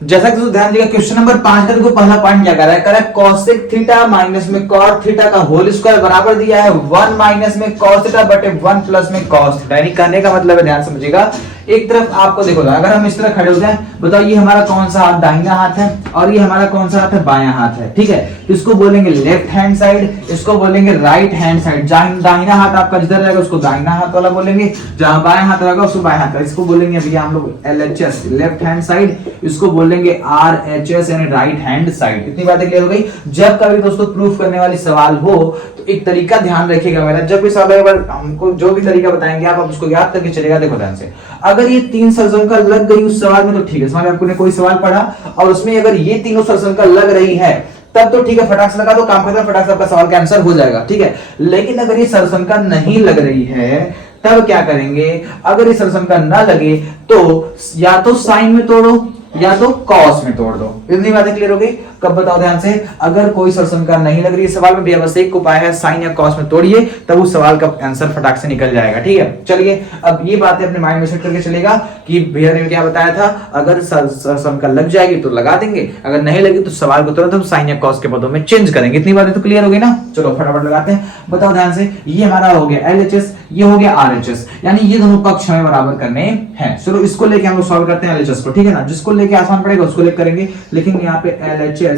जैसा कि ध्यान दिया क्वेश्चन नंबर 5 का देखो पहला पॉइंट क्या कर रहा है कोसेक थीटा माइनस में कॉट थीटा का होल स्क्वायर बराबर दिया है 1 माइनस में कॉस थीटा बटे 1 प्लस में कॉस थीटा। यानी कहने का मतलब है, ध्यान समझिएगा, एक तरफ आपको देखो अगर हम इस तरह खड़े हो जाए, बताओ ये हमारा कौन सा हाथ दाहिना हाथ है और ये हमारा कौन सा हाथ है बायां हाथ है, ठीक है। तो इसको बोलेंगे लेफ्ट हैंड साइड, इसको बोलेंगे राइट हैंड साइड। दाहिना हाथ आपका जिधर रहेगा उसको दाहिना हाथ वाला बोलेंगे, जहां बायां हाथ रहेगा उसको बायां हाथ। इसको बोलेंगे अभी हम लोग LHS लेफ्ट हैंड साइड, इसको बोलेंगे RHS यानी राइट हैंड साइड। इतनी बातें क्लियर हो गई। जब कभी दोस्तों प्रूफ करने वाली सवाल हो तो एक तरीका ध्यान रखिएगा मेरा, जब भी सवाल हमको जो भी तरीका बताएंगे आप उसको याद करके चलेगा। देखो ध्यान से, अगर ये 3 सरसंख्या लग गई उस सवाल में तो ठीक है, समझ आपको ने कोई सवाल पढ़ा और उसमें अगर ये तीनों सरसंख्या लग रही है तब तो ठीक है, फटाक से लगा दो, काम खत्म, फटाक से आपका सवाल का आंसर हो जाएगा, ठीक है। लेकिन अगर ये सरसंख्या नहीं लग रही है तब क्या करेंगे, अगर ये सरसंख्या ना लगे तो या तो साइन में तोड़ो या तो कॉस में तोड़ दो। इतनी बातें क्लियर हो गई। कब बताओ ध्यान से, अगर कोई सरसंख्या नहीं लग रही है सवाल में, बस एक उपाय है, साइन या कॉस में तोड़िए, तब उस सवाल का आंसर फटाक से निकल जाएगा, ठीक है। चलिए अब ये बातें अपने माइंड में सेट करके चलेगा कि भैया ने क्या बताया था, अगर सरसंख्या लग जाएगी तो लगा देंगे, अगर नहीं लगी तो सवाल को तुरंत हम साइन या कॉस के पदों में चेंज करेंगे। इतनी बातें तो क्लियर हो गई ना। चलो फटाफट लगाते हैं। बताओ ध्यान से, ये हमारा हो गया LHS, ये हो गया RHS, यानी ये दोनों पक्ष हमें बराबर करने हैं। चलो इसको लेके हम लोग सॉल्व करते हैं LHS को, ठीक है ना। जिसको लेके आसान पड़ेगा उसको लेके करेंगे। लिखेंगे यहाँ पे LHS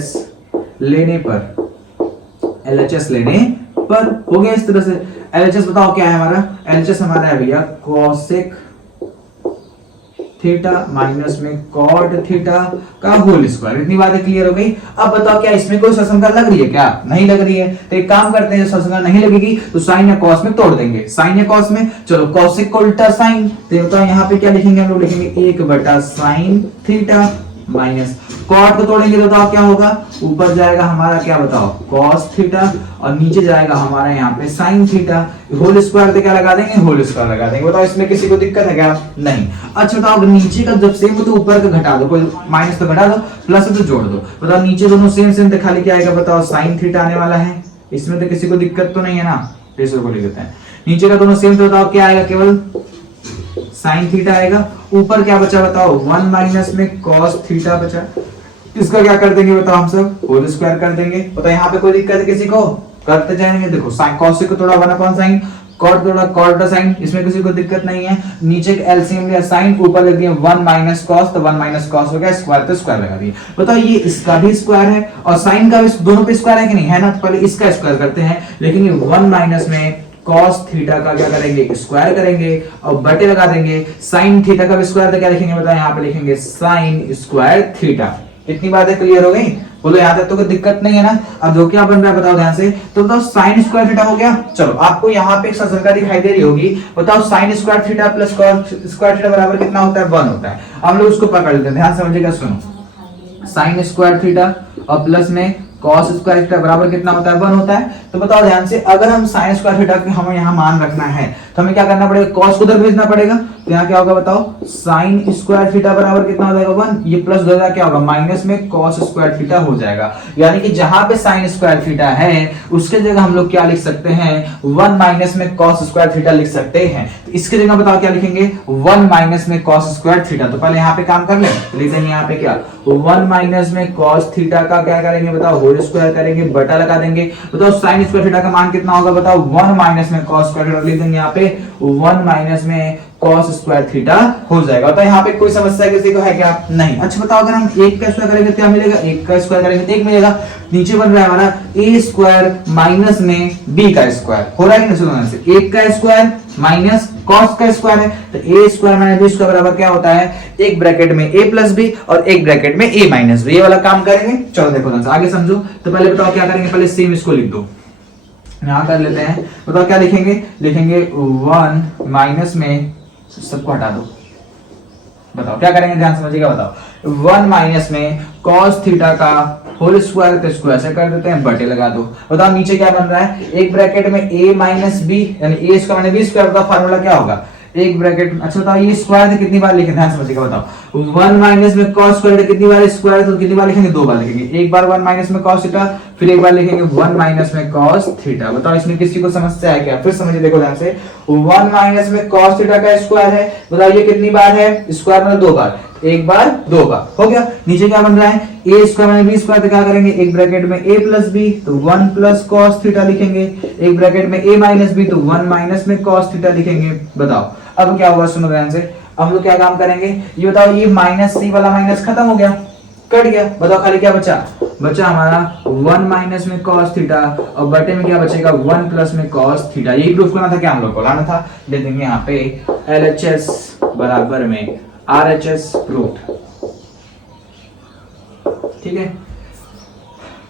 लेने पर हो गया इस तरह से। LHS बताओ क्या है हमारा, LHS हमारा है भैया कोसेक थीटा माइनस में कॉट थीटा का होल स्क्वायर। इतनी बातें क्लियर हो गई। अब बताओ क्या इसमें कोई सरसंख्या लग रही है, क्या नहीं लग रही है, तो एक काम करते हैं, सरसंख्या नहीं लगेगी तो साइन या कॉस में तोड़ देंगे। साइन या कॉस में, चलो कोसेक को उल्टा साइन, तो बताओ यहाँ पे क्या लिखेंगे हम लोग, लिखेंगे 1/sin थीटा माइनस कॉट को तोड़ेंगे तो बताओ क्या होगा, ऊपर जाएगा हमारा क्या बताओ कॉस थीटा और नीचे जाएगा हमारा यहाँ पे साइन थीटा। होल स्क्वायर पे क्या लगा देंगे, होल स्क्वायर लगा देंगे। बताओ इसमें किसी को दिक्कत है क्या, नहीं। अच्छा बताओ नीचे का जब सेम हो तो ऊपर का घटा दो, कोई माइनस तो घटा दो, प्लस तो जोड़ दो। बताओ नीचे दोनों सेम सेम तो खाली क्या आएगा, बताओ साइन थीटा आने वाला है। इसमें तो किसी को दिक्कत तो नहीं है ना, इसको को लिख देते हैं। नीचे का दोनों सेम तो बताओ क्या आएगा, केवल साइन थीटा आएगा। ऊपर क्या बचा बताओ, 1 माइनस में कॉस थीटा बचा। इसका क्या कर देंगे बताओ, हम सब होल स्क्वायर कर देंगे। बताओ यहाँ पे कोई दिक्कत है किसी को, करते जाएंगे। देखो साइन कॉस को थोड़ा 1/sin, कॉट थोड़ा कॉट साइन, इसमें किसी को दिक्कत नहीं है। नीचे एलसीएम लिया साइन, ऊपर लग दिया 1 माइनस कॉस, तो 1 माइनस कॉस हो गया, स्क्वायर तो स्क्वायर लगा दिया। बताओ ये इसका भी स्क्वायर है और साइन का भी, दोनों पे स्क्वायर है कि नहीं है ना। तो पहले इसका स्क्वायर करते हैं, लेकिन ये 1 माइनस में cos थीटा का क्या करेंगे, स्क्वायर करेंगे और बटे लगा देंगे। sin थीटा का भी स्क्वायर तो क्या लिखेंगे बताओ, यहाँ पे लिखेंगे sin स्क्वायर थीटा। इतनी बातें क्लियर हो गई, बोलो यहाँ तक तो कोई दिक्कत नहीं है ना। अब जो क्या बन रहा है बताओ ध्यान से, तो बताओ sin स्क्वायर थीटा हो गया। चलो आपको यहाँ पे एक सरसंख्या दिखाई दे रही होगी, बताओ sin square theta plus cos square theta बराबर कितना होता है, 1 होता है। हम लोग उसको पकड़ लेते हैं, ध्यान समझिएगा, सुनो। sin स्क्वायर थीटा और प्लस में cos स्क्वायर थीटा बराबर कितना होता है, 1 होता है। तो बताओ ध्यान से, अगर हम sin स्क्वायर थीटा के हमें यहाँ मान रखना है तो हमें क्या करना पड़ेगा, cos को उधर भेजना पड़ेगा। तो यहाँ क्या होगा बताओ, sin स्क्वायर थीटा बराबर कितना हो जाएगा, 1। ये प्लस हो जाएगा क्या होगा, माइनस में cos स्क्वायर थीटा हो जाएगा। यानी कि जहां पे sin स्क्वायर थीटा है उसके जगह हम लोग क्या लिख सकते हैं, 1 माइनस में cos स्क्वायर थीटा लिख सकते हैं। तो इसके जगह बताओ क्या लिखेंगे, 1 माइनस में cos स्क्वायर थीटा। तो पहले यहाँ पे काम कर ले, लिखेंगे यहाँ पे क्या, 1 माइनस में cos थीटा का क्या करेंगे बताओ, होल स्क्वायर करेंगे, बटा लगा देंगे। बताओ sin स्क्वायर थीटा का मान कितना होगा बताओ, 1 माइनस में cos स्क्वायर थीटा लिख देंगे यहाँ पे, 1 माइनस में cos स्क्वायर थीटा हो जाएगा। तो यहाँ पे कोई समस्या किसी को है क्या, नहीं। अच्छा बताओ, अगर हम 1 का स्क्वायर करेंगे तो क्या मिलेगा, 1 का स्क्वायर करेंगे तो 1 मिलेगा। नीचे बन रहा है हमारा a स्क्वायर माइनस में b का स्क्वायर, हो रहा है कि नहीं, से 1 का स्क्वायर माइनस cos का स्क्वायर है, तो a square minus b square बराबर क्या होता है, एक ब्रैकेट में a प्लस b और एक ब्रैकेट में a माइनस b। ये वाला काम करेंगे। चलो देखो आगे समझो। तो पहले बताओ क्या करेंगे, पहले सेम इसको लिख दो, यहां कर लेते हैं। बताओ क्या लिखेंगे, लिखेंगे 1 माइनस में, सबको हटा दो। बताओ क्या करेंगे, ध्यान समझिएगा। बताओ 1 माइनस में cos थीटा का होल स्क्वायर, तो स्क्वायर से कर देते हैं, बटे लगा दो। बताओ नीचे क्या बन रहा है, एक ब्रैकेट में a माइनस बी यानी a square minus b square. बताओ फार्मूला क्या होगा, एक ब्रैकेट। अच्छा बताओ ये स्क्वायर है कितनी बार लिखे, ध्यान समझिएगा। बताओ 1 माइनस में cos स्क्वायर कितनी बार, स्क्वायर तो कितनी बार लिखेंगे, 2 बार लिखेंगे। एक बार 1 माइनस में cos थीटा, फिर एक बार लिखेंगे 1 माइनस में cos थीटा। बताओ इसमें किसी को समस्या है क्या, फिर समझिए, देखो ध्यान से। 1 माइनस में cos थीटा का स्क्वायर है, बताओ ये कितनी बार है, स्क्वायर मतलब 2 बार। एक बार दो बार, हो गया। नीचे क्या बन रहा है, ए स्क्वायर माइनस बी स्क्वायर, तो क्या करेंगे, एक ब्रैकेट में ए प्लस बी तो 1 प्लस कॉस थीटा लिखेंगे, एक ब्रैकेट में ए माइनस बी तो 1 माइनस में कॉस थीटा लिखेंगे। बताओ अब क्या होगा, सुनो ध्यान से। हम लोग क्या काम करेंगे, ये बताओ, ये माइनस सी वाला माइनस खत्म हो गया, कट गया। बताओ खाली क्या बचा, बचा हमारा 1 माइनस में कॉस थीटा और बटे में क्या बचेगा 1 प्लस में कॉस थीटा। यही प्रूफ करना था, क्या हम लोग को लाना था। दे देंगे यहाँ पे LHS बराबर में RHS प्रूफ, ठीक है।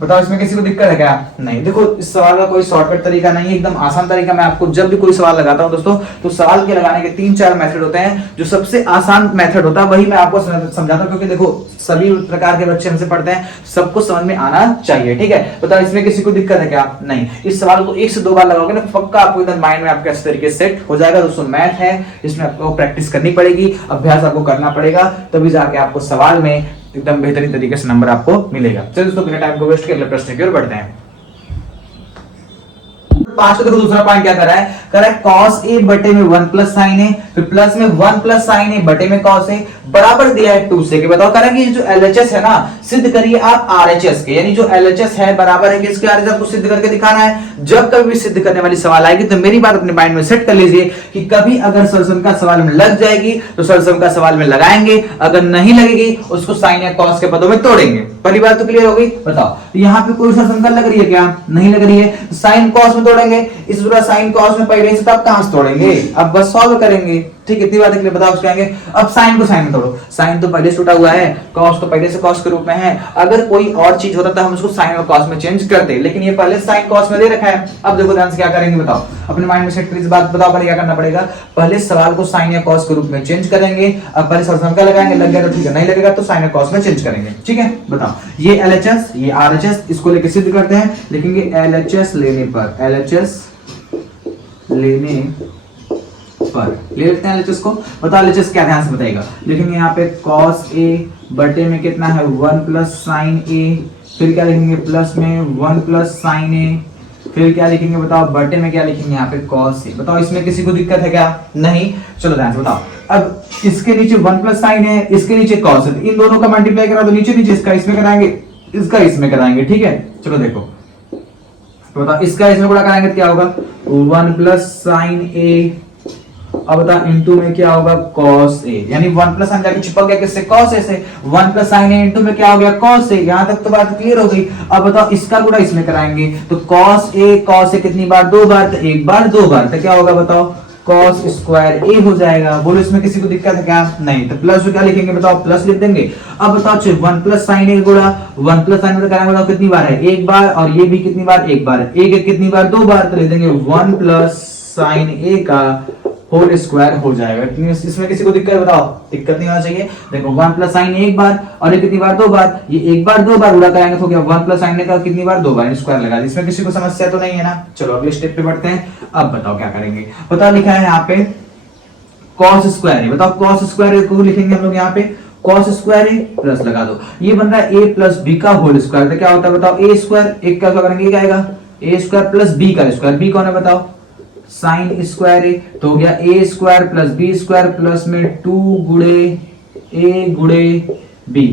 बताओ इसमें किसी को दिक्कत है क्या, नहीं। देखो इस सवाल का कोई शॉर्टकट तरीका नहीं है, एकदम आसान तरीका। मैं आपको जब भी कोई सवाल लगाता हूं दोस्तों, तो सवाल के लगाने के 3-4 मेथड होते हैं। जो सबसे आसान मेथड होता है वही मैं आपको समझाता हूं, क्योंकि देखो सभी प्रकार के बच्चे हमसे पढ़ते हैं, सबको समझ में आना चाहिए, ठीक है। बताओ इसमें किसी को दिक्कत है क्या, नहीं। इस सवाल को 1 से 2 बार लगाओगे ना, पक्का आपको एकदम माइंड में आपके इस तरीके से सेट हो जाएगा। दोस्तों मैथ है, इसमें आपको प्रैक्टिस करनी पड़ेगी, अभ्यास आपको करना पड़ेगा, तभी जाके आपको सवाल में एकदम बेहतरीन तरीके से नंबर आपको मिलेगा। चलिए दोस्तों बिना टाइम को वेस्ट किए अगले प्रश्न की ओर बढ़ते हैं। 5 का देखो दूसरा पॉइंट क्या कर रहा है, कर रहा है cos a बटे में 1 प्लस साइन a, फिर प्लस में 1 प्लस साइन a बटे में cos a बराबर दिया है 2 से। बताओ कह रहा है कि जो LHS है ना, सिद्ध करिए आप RHS के, यानी जो LHS है बराबर है किसके, RHS आपको सिद्ध करके दिखाना है। जब कभी भी सिद्ध करने वाली सवाल आएगी तो मेरी बात अपने माइंड में सेट कर लीजिए कि कभी अगर सलसम का सवाल में लग जाएगी तो सलसम का सवाल में लगाएंगे, अगर नहीं लगेगी उसको साइन या कॉस के पदों में तोड़ेंगे। पहली बात तो क्लियर हो गई। बताओ यहाँ पे कोई सलसम का लग रही है क्या, नहीं लग रही है, साइन कॉस में तोड़ेंगे। इस पूरा साइन कॉस में पहले से तो आप कहां से तोड़ेंगे, अब बस सॉल्व करेंगे, ठीक है। इतनी बात के लिए बताओ कहेंगे अब साइन को साइन में तोड़ो, साइन तो पहले से टूटा हुआ है, कॉस तो पहले से कॉस के रूप में है। अगर कोई और चीज होता तो हम उसको साइन और कॉस में चेंज करते, लेकिन ये पहले साइन कॉस में दे रखा है। अब देखो ध्यान से क्या करेंगे, बताओ अपने माइंड में सेट करिए इस बात। बताओ पहले क्या करना पड़ेगा, पहले सवाल को साइन या कॉस के रूप में चेंज करेंगे। अब पहले सलसम का लगाएंगे, लग गया तो ठीक है, नहीं लगेगा तो साइन और कॉस में चेंज करेंगे, ठीक है। बताओ ये LHS ये RHS, इसको लेके सिद्ध करते हैं। लिखेंगे LHS लेने पर, LHS लेने पर ले लेते हैं LHS को। बताओ LHS क्या, ध्यान से बताइएगा। लिखेंगे यहाँ पे cos a बटे में कितना है 1 प्लस साइन a, फिर क्या लिखेंगे प्लस में 1 प्लस साइन a, फिर क्या लिखेंगे बताओ बटे में क्या लिखेंगे यहाँ पे cos a। बताओ इसमें किसी को दिक्कत है क्या, नहीं। चलो ध्यान से बताओ, अब इसके नीचे 1 प्लस साइन है, इसके नीचे cos है, इन दोनों का मल्टीप्लाई करा दो, नीचे नीचे इसका इसमें कराएंगे, इसका इसमें कराएंगे, ठीक है। चलो देखो तो बताओ इसका इसमें गुणा कराएंगे तो क्या होगा 1 प्लस साइन a, अब बता इनटू में क्या होगा cos a, यानी 1 प्लस साइन जाके चिपक गया किससे, cos a से। 1 प्लस साइन a इनटू में क्या हो गया cos a। यहां तक तो बात क्लियर हो गई। अब बताओ इसका गुणा इसमें कराएंगे तो cos a कितनी बार, 2 बार, तो एक बार 2 बार, तो क्या होगा बताओ cos स्क्वायर a हो जाएगा। बोलो इसमें किसी को दिक्कत है क्या, नहीं। तो प्लस क्या लिखेंगे बताओ, प्लस लिख देंगे। अब बताओ 1 प्लस साइन a गुणा 1 प्लस साइन में कराएंगे, बताओ कितनी बार है, एक बार, और ये भी कितनी बार, एक बार, एक कितनी बार, 2 बार, तो लिख देंगे 1 प्लस साइन a का होल स्क्वायर हो जाएगा। इसमें किसी को दिक्कत है बताओ, दिक्कत नहीं होना चाहिए। देखो 1 प्लस साइन एक बार और ये कितनी बार, 2 बार, ये एक बार 2 बार उड़ा कराएंगे तो क्या 1 प्लस साइन का कितनी बार, 2 बार, स्क्वायर लगा। इसमें किसी को समस्या तो नहीं है ना। चलो अगले स्टेप पे बढ़ते हैं। अब बताओ क्या करेंगे, बताओ लिखा है यहाँ पे cos स्क्वायर है। बताओ cos स्क्वायर को लिखेंगे हम लोग यहाँ पे cos स्क्वायर ए प्लस लगा दो, ये बन रहा है a प्लस बी का होल स्क्वायर। तो क्या होता है बताओ a स्क्वायर, एक का करेंगे क्या आएगा a स्क्वायर प्लस b का स्क्वायर, b कौन है बताओ साइन स्क्वायर ए, तो हो गया a square plus b square plus में 2 गुणे a गुणे b।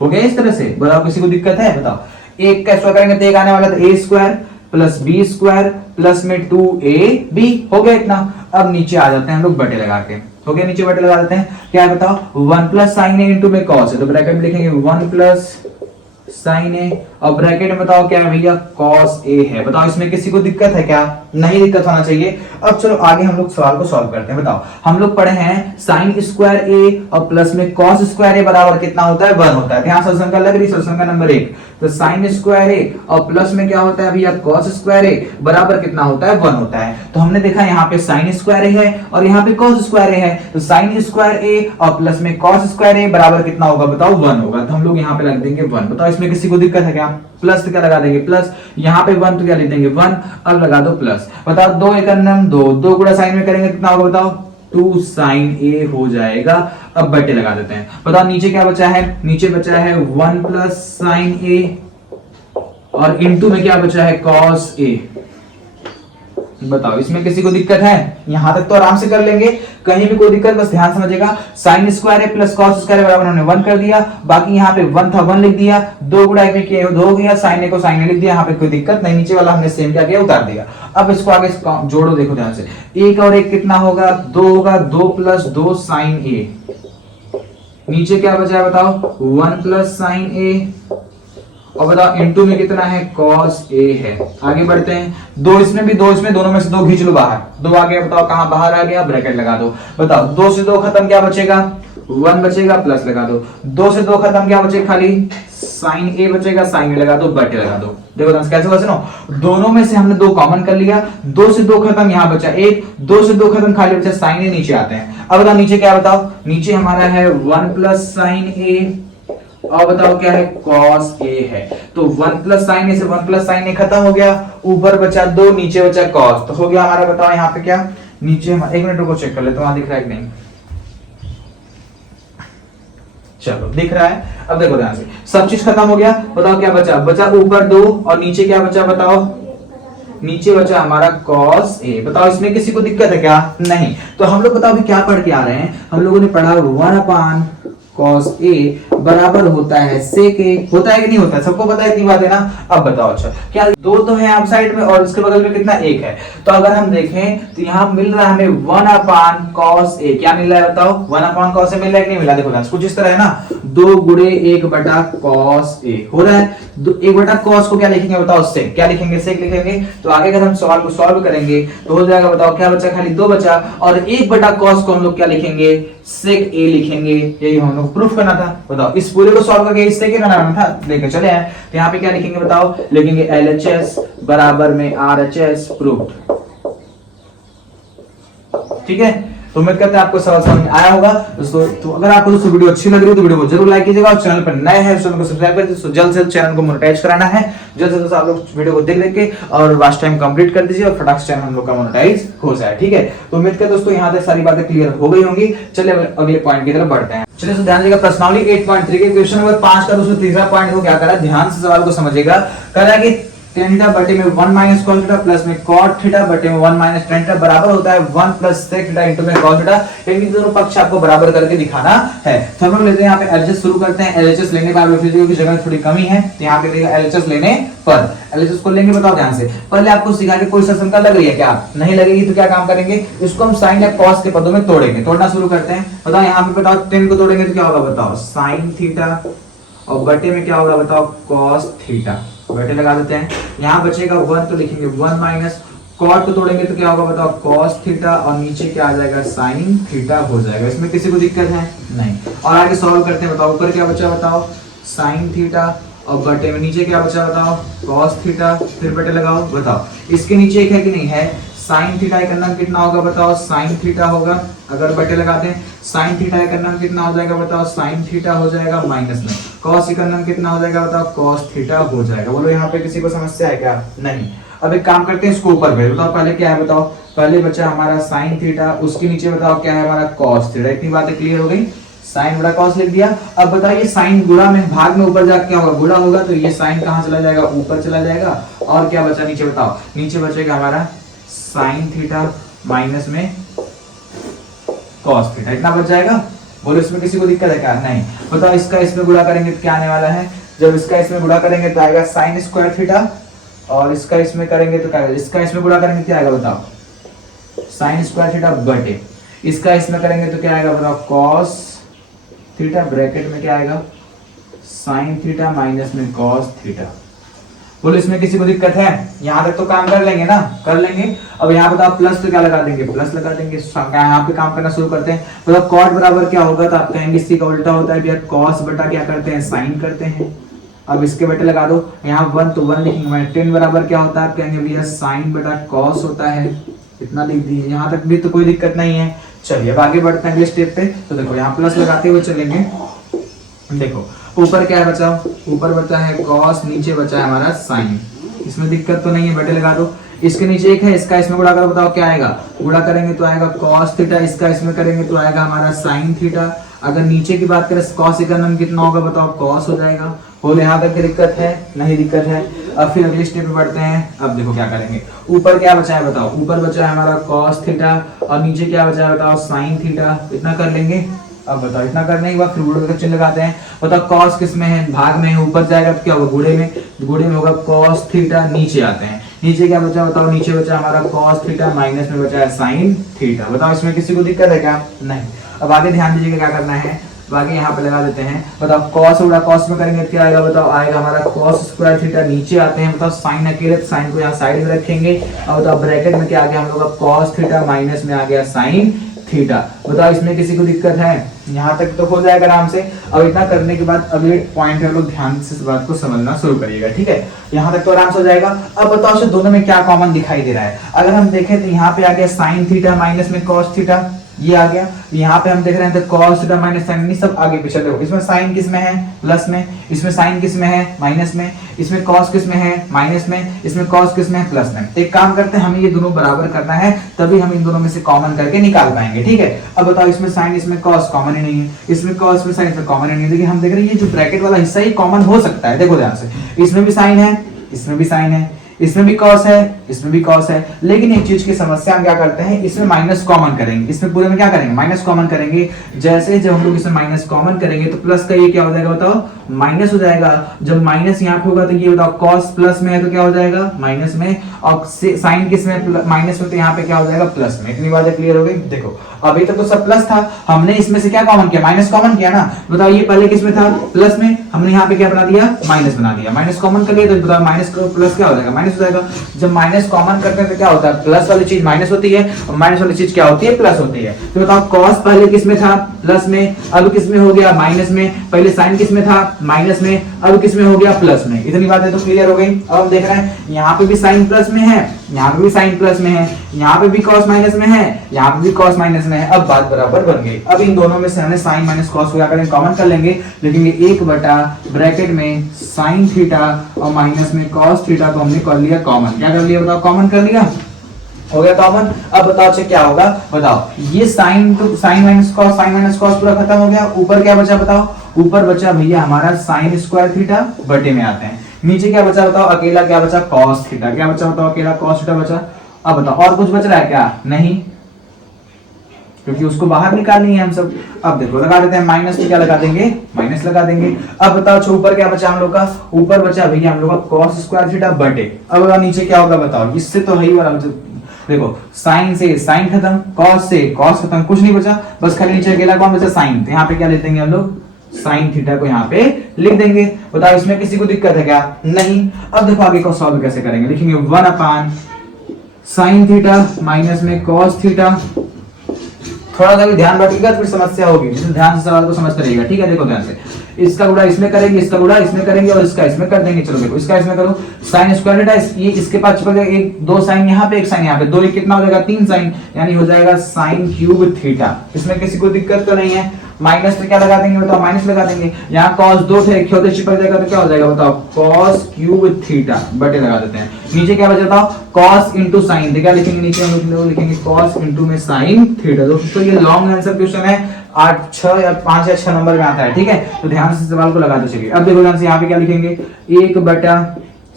हो गया इस तरह से। बताओ किसी को दिक्कत है बताओ, एक का स्क्वायर करेंगे तो एक आने वाला था a square plus b square plus में 2ab। हो गया इतना। अब नीचे आ जाते हैं हम लोग बटे लगा के, हो गया नीचे बटे लगा देते हैं। क्या है बताओ 1 प्लस साइन ए इंटू में कॉस है, तो ब्रैकेट में लिखेंगे 1 प्लस साइन ए और ब्रैकेट में बताओ क्या है भैया कॉस ए है। बताओ इसमें किसी को दिक्कत है क्या, नहीं दिक्कत होना चाहिए। अब चलो आगे हम लोग सवाल को सॉल्व करते हैं। बताओ हम लोग पढ़े हैं साइन स्क्वायर ए और प्लस में कॉस स्क्वायर ए बराबर कितना होता है, 1 होता है। ध्यान से संख्या लग रही, संख्या नंबर 1, तो साइन स्क्वायर ए और प्लस में क्या होता है भैया कॉस स्क्वायर ए बराबर कितना होता है, 1 होता है। तो हमने देखा यहाँ पे साइन स्क्वायर ए है और यहाँ पे कॉस स्क्वायर ए है, तो साइन स्क्वायर ए और प्लस में कॉस स्क्वायर ए बराबर कितना होगा बताओ 1 होगा। तो हम लोग यहाँ पे लग देंगे 1। बताओ इसमें किसी को दिक्कत है क्या, प्लस तो क्या लगा देंगे प्लस, यहाँ पे 1 तो क्या लिख देंगे 1, अब लगा दो प्लस। बताओ 2 एक 2 गुणा साइन में करेंगे कितना होगा बताओ 2 साइन ए हो जाएगा। अब बटे लगा देते हैं। बताओ नीचे क्या बचा है, नीचे बचा है 1 प्लस साइन ए और इनटू में क्या बचा है कॉस ए। बताओ इसमें किसी को दिक्कत है? यहां तक तो आराम से कर लेंगे, कहीं भी कोई दिक्कत बस ध्यान समझिएगा। साइन स्क्वायर है प्लस कॉस स्क्वायर बराबर हमने 1 कर दिया, बाकी यहाँ पे 1 था 1 लिख दिया, 2 गुणा 1 में किया 2 हो गया, साइन ए को साइन ए लिख दिया, यहाँ पे कोई दिक्कत नहीं, नीचे वाला हमने सेम क्या किया उतार दिया। अब इसको आगे जोड़ो, देखो ध्यान से, 1 और 1 कितना होगा 2 होगा, 2 प्लस 2 साइन ए, नीचे क्या बचा है बताओ 1 प्लस साइन ए, और बताओ इनटू में कितना है cos a है। आगे बढ़ते हैं, दो इसमें भी दो इसमें, दोनों में से 2 खींच लो बाहर, 2 आ गया, बताओ कहां बाहर आ गया, ब्रैकेट लगा दो, बताओ 2 से 2 खत्म, क्या बचेगा 1 बचेगा, प्लस लगा दो, 2 से 2 खत्म, क्या बचेगा खाली साइन a बचेगा, साइन a लगा दो, बटे लगा दो। देखो कैसे होगा सुनो, दोनों में से हमने 2 कॉमन कर लिया, 2 से 2 खत्म, यहाँ बचा 1, 2 से 2 खत्म खाली बचा साइन a, नीचे आते हैं। अब बताओ नीचे क्या, बताओ नीचे हमारा है 1 प्लस साइन a, और बताओ क्या है cos a है, तो 1 प्लस साइन ए से 1 प्लस साइन ए खत्म हो गया, ऊपर बचा 2, नीचे बचा cos, तो हो गया हमारा, बताओ यहाँ पे क्या नीचे हम 1 मिनट रुको चेक कर लेते, वहां दिख रहा है कि नहीं, चलो दिख रहा है। अब देखो ध्यान से, सब चीज खत्म हो गया, बताओ क्या बचा, बचा ऊपर 2 और नीचे क्या बचा, बताओ नीचे बचा हमारा cos a। बताओ इसमें किसी को दिक्कत है क्या? नहीं। तो हम लोग बताओ अभी क्या पढ़ के आ रहे हैं, हम लोगों ने पढ़ा 1 अपान cos a बराबर होता है sec a, होता है कि नहीं होता है, सबको पता है इतनी बात है ना। अब बताओ अच्छा क्या 2 तो है आप साइड में और इसके बगल में कितना 1 है, तो अगर हम देखें तो यहाँ मिल रहा है हमें 1 अपान cos a, क्या मिल रहा है बताओ 1 अपान cos a मिल रहा है कि नहीं मिला, देखो ना कुछ इस तरह है ना, 2 गुणे 1 बटा cos a हो रहा है, 1 बटा cos को क्या लिखेंगे बताओ sec, क्या लिखेंगे sec लिखेंगे, तो आगे अगर हम सवाल को सॉल्व करेंगे तो हो जाएगा, बताओ क्या बचा, खाली 2 बचा, और 1 बटा cos को हम लोग क्या लिखेंगे sec a लिखेंगे, यही हम लोग प्रूफ करना था। बताओ इस पूरे को सॉल्व करके इससे क्या करना था, लेके चले आए, तो यहाँ पे क्या लिखेंगे बताओ, लिखेंगे LHS बराबर में RHS प्रूफ, ठीक है। तो उम्मीद करते हैं आपको सवाल समझ में आया होगा दोस्तों। तो अगर आपको दोस्तों वीडियो अच्छी लग रही है तो वीडियो को जरूर लाइक कीजिएगा, और चैनल पर नए हैं चैनल को सब्सक्राइब कर दीजिए, जल्द से जल्द चैनल को मोनेटाइज कराना है, जल्द से जल्द आप लोग वीडियो को देख के और वॉच टाइम कंप्लीट कर दीजिए, और फटाक से चैनल हम लोग का मोनेटाइज हो जाए, ठीक है। तो उम्मीद करते दोस्तों यहाँ तक सारी बातें क्लियर हो गई होंगी। चलिए अगले पॉइंट की तरफ बढ़ते हैं। चलिए तो ध्यान दीजिएगा, प्रश्नावली 8.3 के क्वेश्चन नंबर 5 का दोस्तों तीसरा पॉइंट को क्या करा, ध्यान से सवाल को समझिएगा। करा कि tan थीटा बटे में 1 माइनस cos थीटा प्लस में cot थीटा बटे में 1 माइनस tan थीटा बराबर होता है 1 प्लस sec थीटा इनटू में cos थीटा, यानी दोनों पक्ष आपको बराबर करके दिखाना है। तो हम लोग लेते हैं यहाँ पे LHS शुरू करते हैं। LHS लेने पर आप की जगह थोड़ी कमी है, तो यहाँ पे LHS लेने पर LHS को लेंगे, बताओ ध्यान से, पहले आपको सिखा के कोई शंका लग रही है क्या, नहीं लगेगी तो क्या काम करेंगे, इसको हम साइन या cos के पदों में तोड़ेंगे, तोड़ना शुरू करते हैं। बताओ यहाँ पे बताओ tan को तोड़ेंगे तो क्या होगा, बताओ sin थीटा, और बटे में क्या होगा बताओ cos थीटा, बटे लगा देते हैं। यहाँ बचेगा 1 तो लिखेंगे 1 माइनस, cot को तोड़ेंगे तो क्या होगा बताओ cos थीटा, और नीचे क्या आ जाएगा sin थीटा हो जाएगा। इसमें किसी को दिक्कत है नहीं। और आगे सॉल्व करते हैं, बताओ ऊपर क्या बचा बताओ sin थीटा, और बटे में नीचे क्या बचा बताओ cos थीटा, फिर बटे लगाओ, बताओ इसके नीचे एक है कि नहीं है, sin थीटा का नाम कितना होगा बताओ sin थीटा होगा, अगर बटे लगाते हैं sin थीटा का नाम कितना हो जाएगा बताओ sin थीटा हो जाएगा, माइनस में cos का नाम कितना हो जाएगा बताओ cos थीटा हो जाएगा। बोलो यहाँ पे किसी को समस्या है क्या? नहीं। अब एक काम करते हैं, इसको ऊपर भेज, बताओ पहले क्या है, बताओ पहले बचा हमारा sin थीटा, उसके नीचे बताओ क्या है हमारा cos थीटा, इतनी बातें क्लियर हो गई, साइन बड़ा cos लिख दिया। अब बताइए साइन गुणा में भाग में ऊपर जाकर क्या होगा, गुणा होगा, तो ये साइन कहां चला जाएगा, ऊपर चला जाएगा, और क्या बचा नीचे बताओ, नीचे बचेगा हमारा sin थीटा माइनस में cos थीटा, इतना बच जाएगा। बोलो इसमें किसी को दिक्कत है क्या? नहीं। बताओ इसका इसमें गुणा करेंगे तो क्या आने वाला है, जब इसका इसमें गुणा करेंगे तो आएगा sin स्क्वायर थीटा, और इसका इसमें करेंगे तो क्या आएगा, इसका इसमें गुणा करेंगे क्या आएगा बताओ sin स्क्वायर थीटा बटे, इसका इसमें करेंगे तो क्या आएगा बताओ cos थीटा, ब्रैकेट में क्या आएगा sin थीटा माइनस में cos थीटा। बोलो इसमें किसी को दिक्कत है? यहाँ तक तो काम कर लेंगे ना, कर लेंगे। अब यहाँ बताओ प्लस तो क्या लगा देंगे, प्लस लगा देंगे, यहाँ पे काम करना शुरू करते हैं। मतलब cot बराबर क्या होगा, तो आप कहेंगे इसी का उल्टा होता है भैया, cos बटा क्या करते हैं sin करते हैं। अब इसके बटे लगा दो, यहाँ 1 तो 1 लिखेंगे, tan बराबर क्या होता है, आप कहेंगे भैया sin बटा cos होता है, इतना लिख दिए। यहाँ तक भी तो कोई दिक्कत नहीं है। चलिए अब आगे बढ़ते हैं अगले स्टेप पे। तो देखो यहाँ प्लस लगाते हुए चलेंगे, देखो ऊपर क्या है बचा, ऊपर बचा है cos, नीचे बचा है हमारा sin, इसमें दिक्कत तो नहीं है, बटे लगा दो। इसके नीचे एक है, इसका इसमें गुणा करो, बताओ क्या आएगा, गुणा करेंगे तो आएगा cos थीटा, इसका इसमें करेंगे तो आएगा हमारा sin थीटा, अगर नीचे की बात करें cos का मान कितना होगा बताओ, cos हो जाएगा। बोले यहाँ तक की दिक्कत है, नहीं दिक्कत है। अब फिर अगले स्टेप पे बढ़ते हैं। अब देखो क्या करेंगे, ऊपर क्या बचा है बताओ, ऊपर बचा है हमारा cos थीटा और नीचे क्या बचा है बताओ, sin थीटा। इतना कर लेंगे। अब बताओ इतना करने के बाद फिर उल्टा का चिन्ह लगाते हैं। बताओ cos किस में है, भाग में है, ऊपर जाएगा तो क्या होगा गुणे में होगा cos थीटा। नीचे आते हैं, नीचे क्या बचा बताओ, नीचे बचा हमारा cos थीटा माइनस में बचा है sin थीटा। बताओ इसमें किसी को दिक्कत है क्या, नहीं। अब आगे ध्यान दीजिएगा क्या करना है, बाकी यहाँ पे लगा देते हैं। बताओ cos उड़ा cos में करेंगे क्या आएगा बताओ, आएगा हमारा cos स्क्वायर थीटा। नीचे आते हैं, बताओ sin अकेले, साइन को यहाँ साइड में रखेंगे। और बताओ ब्रैकेट में क्या आ गया हम लोग का cos थीटा माइनस में आ गया sin थीटा। बताओ इसमें किसी को दिक्कत है, यहाँ तक तो हो जाएगा आराम से। अब इतना करने के बाद अगले पॉइंट है, लोग ध्यान से इस बात को समझना शुरू करिएगा, ठीक है। यहाँ तक तो आराम से हो जाएगा। अब बताओ से दोनों में क्या कॉमन दिखाई दे रहा है। अगर हम देखें तो यहाँ पे आ गया sin थीटा माइनस में cos थीटा, ये आ गया। यहाँ पे हम देख रहे हैं तो cos थीटा माइनस sin, सब आगे पीछे। देखो इसमें sin किस में है, प्लस में, इसमें sin किस में है, माइनस में, इसमें cos किस में है, माइनस में, इसमें cos किस में है, प्लस में। एक काम करते हैं, हमें ये दोनों बराबर करना है, तभी हम इन दोनों में से कॉमन करके निकाल पाएंगे, ठीक है। अब बताओ इसमें sin इसमें cos कॉमन ही नहीं है, इसमें cos में sin इसमें कॉमन ही नहीं है। देखिए हम देख रहे हैं ये जो ब्रैकेट वाला हिस्सा ही कॉमन हो सकता है। देखो ध्यान से, इसमें भी sin है, इसमें भी sin है, इसमें भी cos है, इसमें भी cos है। लेकिन एक चीज की समस्या, हम क्या करते हैं, इसमें माइनस कॉमन करेंगे, इसमें पूरे में क्या करेंगे, माइनस कॉमन करेंगे। जैसे जब हम लोग इसमें माइनस कॉमन करेंगे तो प्लस का ये क्या हो जाएगा बताओ, माइनस हो जाएगा। जब माइनस यहाँ पे होगा तो ये बताओ cos प्लस में है तो क्या हो जाएगा, माइनस में। और साइन किस में, माइनस में, तो यहाँ पे क्या हो जाएगा, प्लस में। इतनी बातें क्लियर हो गई। देखो अभी तक तो सब प्लस था, हमने इसमें से क्या कॉमन किया, माइनस कॉमन किया ना। बताओ ये पहले किस में था, प्लस में, हमने यहाँ पे क्या बना दिया, माइनस बना दिया। माइनस कॉमन कर लिया तो बताओ माइनस प्लस क्या हो जाएगा, माइनस हो जाएगा। जब माइनस कॉमन करते हैं तो क्या होता है, प्लस वाली चीज माइनस होती है और माइनस वाली चीज क्या होती है, प्लस होती है। तो बताओ cos पहले किस में था, प्लस में, अब किस में हो गया, माइनस में। पहले sin किस में था, माइनस में, अब किस में हो गया, प्लस में। इतनी बातें तो क्लियर हो गई। अब हम देख रहे हैं यहाँ पे भी sin प्लस में है, यहाँ पे भी sin प्लस में है, यहाँ पे भी cos माइनस में है, यहाँ पे भी cos माइनस में है। अब बात बराबर बन गई। अब इन दोनों में से हमने sin माइनस cos को क्या करेंगे, कॉमन कर लेंगे। लिखेंगे 1 बटा ब्रैकेट में sin थीटा और माइनस में cos थीटा को हमने कर लिया कॉमन। क्या कर लिया बताओ, कॉमन कर लिया, हो गया कॉमन। अब बताओ अच्छा क्या होगा, बताओ ये sin तो sin माइनस cos पूरा खत्म हो गया। ऊपर क्या बचा बताओ, ऊपर बचा भैया हमारा sin स्क्वायर थीटा, बटे में आते हैं। नीचे क्या बचा बताओ, अकेला क्या बचा, cos थीटा। क्या बचा बताओ, अकेला cos थीटा बचा। अब बताओ और कुछ बच रहा है क्या, नहीं, क्योंकि उसको बाहर निकालनी है हम सब। अब देखो लगा देते हैं, माइनस में क्या लगा देंगे, माइनस लगा देंगे। अब बताओ अच्छा ऊपर क्या बचा हम लोग का, ऊपर बचा भैया हम लोग का cos स्क्वायर थीटा बटे। अब बताओ नीचे क्या होगा बताओ, इससे तो है ही वाला, देखो sin से sin खत्म, cos से cos खत्म, कुछ नहीं बचा, बस खाली नीचे अकेला कौन बचा, sin। तो यहाँ पे क्या लिख देंगे हम लोग, sin थीटा को यहाँ पे लिख देंगे। बताओ इसमें किसी को दिक्कत है क्या, नहीं। अब देखो आगे को सॉल्व कैसे करेंगे, लिखेंगे 1 अपान sin थीटा माइनस में cos थीटा। थोड़ा सा भी ध्यान रखिएगा फिर समस्या होगी, तो ध्यान से सवाल को समझ करिएगा, ठीक है। देखो ध्यान से, इसका गुणा इसमें करेंगे, इसका गुणा इसमें करेंगे और इसका इसमें कर देंगे। चलो देखो इसका इसमें करो, sin स्क्वायर थीटा, ये इसके पास चिपक जाएगा, एक दो साइन यहाँ पे, एक साइन यहाँ पे, दो एक कितना हो जाएगा, 3 साइन, यानी हो जाएगा sin क्यूब थीटा। इसमें किसी को दिक्कत तो नहीं है। माइनस में क्या लगा देंगे बताओ, माइनस लगा देंगे। यहाँ cos 2 थे, एक छोटे चिपक जाएगा तो क्या हो जाएगा बताओ, cos क्यूब थीटा बटे लगा देते हैं। नीचे क्या बचा था, cos इंटू साइन। क्या लिखेंगे नीचे, हम लोग लिखेंगे cos इंटू में sin थीटा। दोस्तों ये लॉन्ग आंसर क्वेश्चन है, 8 6 या 5 या 6 नंबर में आता है, ठीक है। तो ध्यान से सवाल को लगा दो। चलिए अब देखो ध्यान से, यहाँ पे क्या लिखेंगे, 1 बटा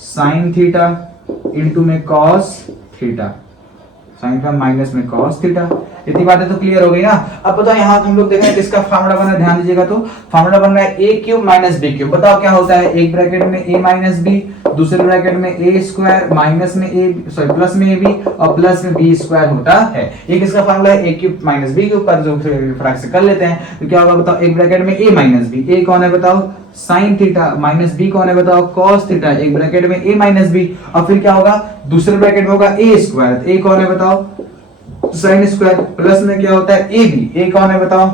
sin थीटा इंटू में cos theta, sin theta minus में cos थीटा। इतनी बातें तो क्लियर हो गई ना। अब बताओ यहाँ हम लोग देख रहे हैं किसका फार्मूला बन रहा है, ध्यान दीजिएगा। तो फार्मूला बन रहा है a cube minus b cube. बताओ क्या होता है, एक ब्रैकेट में a माइनस b, दूसरे ब्रैकेट में a स्क्वायर माइनस में a, सॉरी प्लस में ab और प्लस में b स्क्वायर होता है। ये किसका फार्मूला है, a cube minus b cube का, जो फटाक से कर लेते हैं। तो क्या होगा बताओ, एक ब्रैकेट में a माइनस b, a कौन है बताओ, sin थीटा, माइनस b कौन है बताओ, cos थीटा, एक ब्रैकेट में a माइनस b, और फिर क्या होगा, दूसरे ब्रैकेट में होगा a स्क्वायर, a कौन है बताओ, sin स्क्वायर, प्लस में क्या होता है ab, a कौन है बताओ,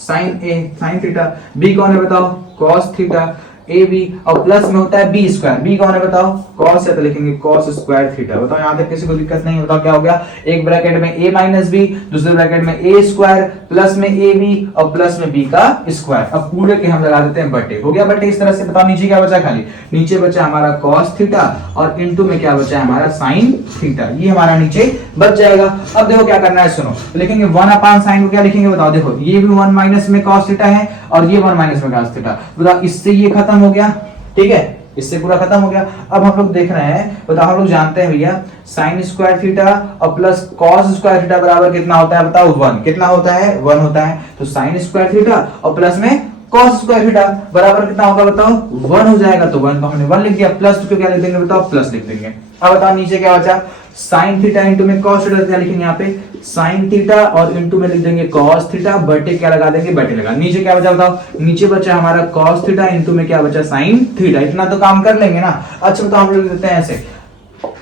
sin थीटा, b कौन है बताओ, cos थीटा, ab, और प्लस में होता है b स्क्वायर, b कौन है बताओ, cos है, तो लिखेंगे cos स्क्वायर थीटा। बताओ यहाँ तक किसी को दिक्कत नहीं। बताओ क्या हो गया, एक ब्रैकेट में a माइनस b, दूसरे ब्रैकेट में a स्क्वायर प्लस में ए बी और प्लस में बी का स्क्वायर। अब पूरे के हम लगा देते हैं बटे, हो गया बटे। इस तरह से बताओ नीचे क्या बचा, खाली नीचे बचा हमारा cos थीटा और इनटू में क्या बचा है हमारा sin थीटा, ये हमारा नीचे बच जाएगा। अब देखो क्या करना है, सुनो, लिखेंगे 1 अपान साइन को क्या लिखेंगे बताओ, देखो ये भी 1 माइनस में cos थीटा है और ये 1 माइनस में cos थीटा, बताओ इससे ये खत्म हो गया, ठीक है, इससे पूरा खत्म हो गया। अब हम लोग देख रहे हैं, बताओ हम लोग जानते हैं भैया साइन स्क्वायर थीटा और प्लस कॉस स्क्वायर थीटा बराबर कितना होता है बताओ, 1, कितना होता है 1 होता है। तो साइन स्क्वायर थीटा और प्लस में कॉस स्क्वायर थीटा बराबर कितना होगा बताओ, 1 हो जाएगा। तो 1 को हमने 1 लिख दिया, प्लस को क्या लिख देंगे बताओ, प्लस लिख देंगे। अब बताओ नीचे क्या बचा, साइन थीटा इंटू में कॉस थीटा, क्या लिखेंगे यहाँ पे साइन थीटा और इंटू में लिख देंगे कॉस थीटा, बटे क्या लगा देंगे बटे लगा। नीचे क्या बचा बताओ, नीचे बचा हमारा कॉस थीटा इंटू में क्या बचा साइन थीटा, इतना तो काम कर लेंगे ना। अच्छा बताओ हम लोग देते हैं ऐसे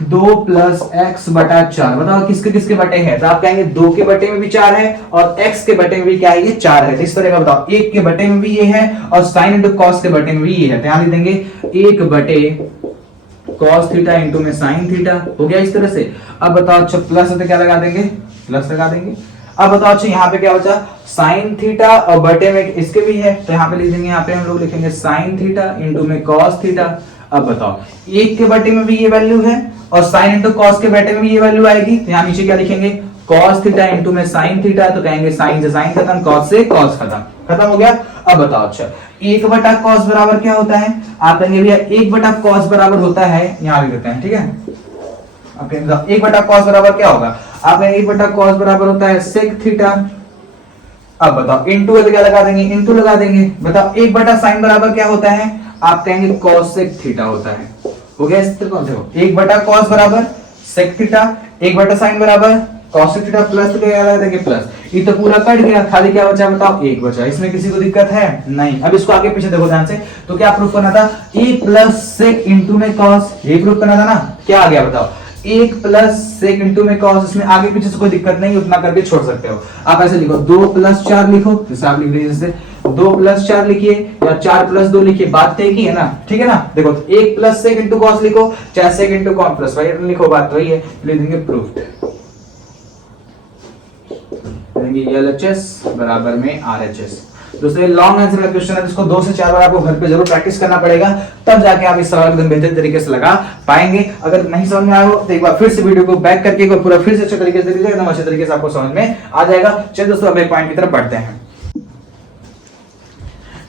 2 प्लस एक्स बटा 4, बताओ किसके किसके बटे हैं, तो आप कहेंगे 2 के बटे में भी 4 है और x के बटे में भी क्या है ये 4 है। इस तरह का बताओ 1 के बटे में भी ये है और साइन इंटू कॉस के बटे में भी ये है, ध्यान देंगे 1 बटे cos थीटा इंटू में sin थीटा, हो गया इस तरह से। अब बताओ अच्छा प्लस है तो क्या लगा देंगे, प्लस लगा देंगे। अब बताओ अच्छा यहाँ पे क्या बचा, sin थीटा और बटे में इसके भी है, तो यहाँ पे लिख देंगे, यहाँ पे हम लोग लिखेंगे sin थीटा इंटू में cos थीटा। अब बताओ 1 के बटे में भी ये वैल्यू है और sin इंटू cos के बटे में भी ये वैल्यू आएगी, तो यहाँ नीचे क्या लिखेंगे cos थीटा इंटू में sin थीटा, तो कहेंगे sin से sin खत्म, cos से cos खत्म, खत्म हो गया। अब बताओ अच्छा 1 बटा cos बराबर क्या होता है, आप कहेंगे भैया 1 बटा cos बराबर होता है, यहां लिख देते हैं, ठीक है। अब कहेंगे 1 बटा cos बराबर क्या होगा, आप कहेंगे 1 बटा cos बराबर होता है sec थीटा। अब बताओ इंटू है तो क्या लगा देंगे, इंटू लगा देंगे। बताओ 1 बटा sin बराबर क्या होता है, आप कहेंगे cos sec थीटा होता है, हो गया इस तरह से। 1 बटा cos बराबर sec थीटा, 1 बटा sin बराबर cos थीटा, प्लस तो क्या लगा देंगे प्लस, ये तो पूरा कट गया, खाली क्या बचा बताओ 1 बचा। इसमें किसी को दिक्कत है नहीं। अब इसको आगे पीछे देखो ध्यान से, तो क्या प्रूफ करना था, a प्लस sec इंटू में cos, ये प्रूफ करना था ना, क्या आ गया बताओ 1 प्लस sec इंटू में cos, इसमें आगे पीछे से कोई दिक्कत नहीं, उतना करके छोड़ सकते हो। आप ऐसे लिखो 2 प्लस 4 लिखो, जैसे आप लिख जैसे 2 प्लस 4 लिखिए या 4 प्लस 2 लिखिए, बात तो एक ही है ना, ठीक है ना। देखो 1 प्लस sec इंटू cos लिखो, चाहे sec into cos plus y लिखो, बात वही है, लिख देंगे प्रूफ्ड। LHS बराबर में RHS। दोस्तों ये लॉन्ग आंसर का क्वेश्चन है, इसको 2 से 4 बार आपको घर पे जरूर प्रैक्टिस करना पड़ेगा, तब जाके आप इस सवाल को बेहतर तरीके से लगा पाएंगे। अगर नहीं समझ में आया हो तो एक बार फिर से वीडियो को बैक करके एक बार पूरा फिर से अच्छे तरीके से देखिए, एकदम अच्छे तरीके से आपको समझ में आ जाएगा। चलिए दोस्तों अगले पॉइंट की तरफ बढ़ते हैं।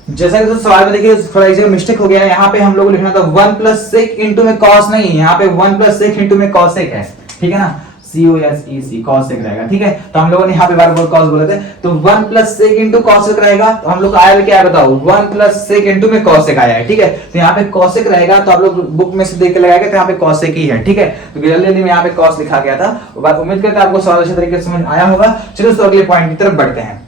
जैसा कि दोस्तों सवाल में देखिए थोड़ा इसे मिस्टेक हो गया है, यहाँ पे हम लोग लिखना था 1 प्लस sec इंटू में cos नहीं, यहाँ पे 1 प्लस sec इंटू में cos sec है, ठीक है ना, COSEC cos sec रहेगा, ठीक है। तो हम लोगों ने यहाँ पे बार बार cos बोले थे, तो 1 plus sec into cos sec रहेगा, तो हम लोग आया क्या है बताओ 1 प्लस sec इंटू में cos sec आया है, ठीक है। तो यहाँ पे cos sec रहेगा, तो आप लोग बुक में से देख के लगाएंगे तो यहाँ पे cos sec ही है, ठीक है। तो जल्दी में यहाँ पे cos लिखा गया था, बात उम्मीद करते हैं आपको सवाल अच्छे तरीके से समझ आया होगा। चलो तो अगले पॉइंट की तरफ बढ़ते हैं।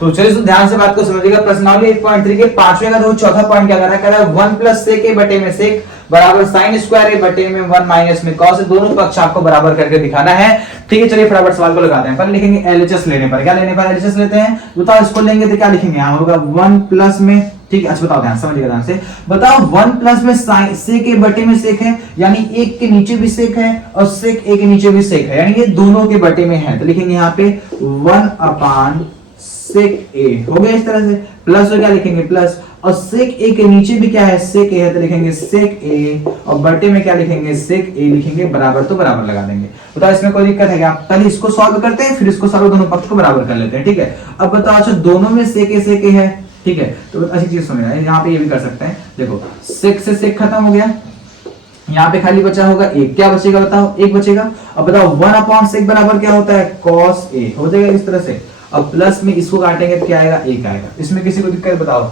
तो चलिए ध्यान से बात को समझिएगा। प्रश्नावली 8.3 के पांचवें का चौथा पॉइंट क्या कह रहा है 1 प्लस sec a बटे में sec बराबर sin स्क्वायर a बटे में 1 माइनस में cos, दोनों पक्ष आपको बराबर करके दिखाना है, ठीक है। चलिए फटाफट सवाल को लगाते हैं। पहले लिखेंगे LHS लेने पर, क्या लेने पर LHS लेते हैं बताओ, इसको लेंगे तो क्या लिखेंगे, यहाँ होगा 1 प्लस में, ठीक है। अच्छा बताओ ध्यान समझिएगा ध्यान से, बताओ 1 प्लस में sec a बटे में sec है, यानी 1 के नीचे भी sec है और sec a के नीचे भी sec है, यानी ये दोनों के बटे में है, तो लिखेंगे यहाँ पे 1 अपान sec a, हो गया इस तरह से। प्लस हो क्या लिखेंगे प्लस, और sec a के नीचे भी क्या है sec a है, तो लिखेंगे sec a, और बटे में क्या लिखेंगे sec a लिखेंगे, बराबर तो बराबर लगा देंगे। बताओ इसमें कोई दिक्कत है क्या, पहले इसको सॉल्व करते हैं फिर इसको सॉल्व, दोनों पक्ष को बराबर कर लेते हैं, ठीक है। अब बताओ अच्छा दोनों में sec a है, ठीक है, तो अच्छी चीज समझना है, यहाँ पे ये भी कर सकते हैं। देखो sec से sec खत्म हो गया, यहाँ पे खाली बचा होगा एक, क्या बचेगा बताओ 1 बचेगा। अब बताओ 1 अपॉन sec बराबर क्या होता है cos a, हो जाएगा इस तरह से। अब प्लस में इसको काटेंगे तो क्या आएगा 1 आएगा, इसमें किसी को दिक्कत बताओ,